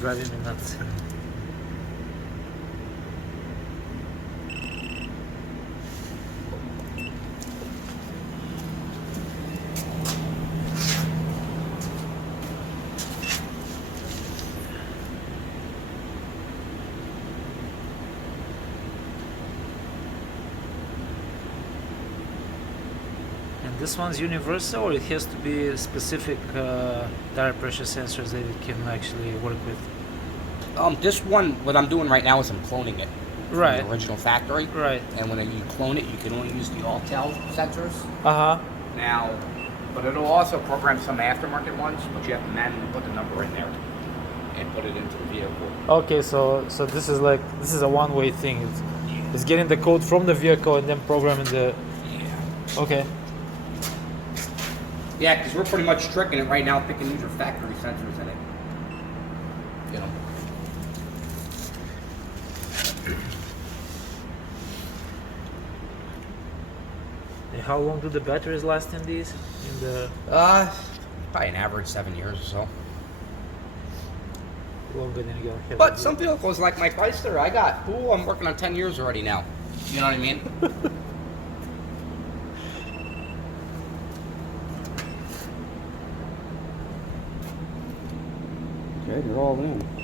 driving me nuts. This one's universal, or it has to be specific tire pressure sensors that it can actually work with? This one, what I'm doing right now is I'm cloning it from Right. the original factory. Right. And when you clone it, you can only use the AUTEL sensors. Uh-huh. Now, but it'll also program some aftermarket ones, but you have to manually put the number in there and put it into the vehicle. Okay, so this is a one-way thing. It's getting the code from the vehicle and then programming the... Yeah. Okay. Yeah, because we're pretty much tricking it right now, picking these are factory sensors in it. You know. And how long do the batteries last in these? In the Probably an average 7 years or so. longer than you have. But some vehicles like my Chrysler, I'm working on 10 years already now. You know what I mean? Okay, they're all in.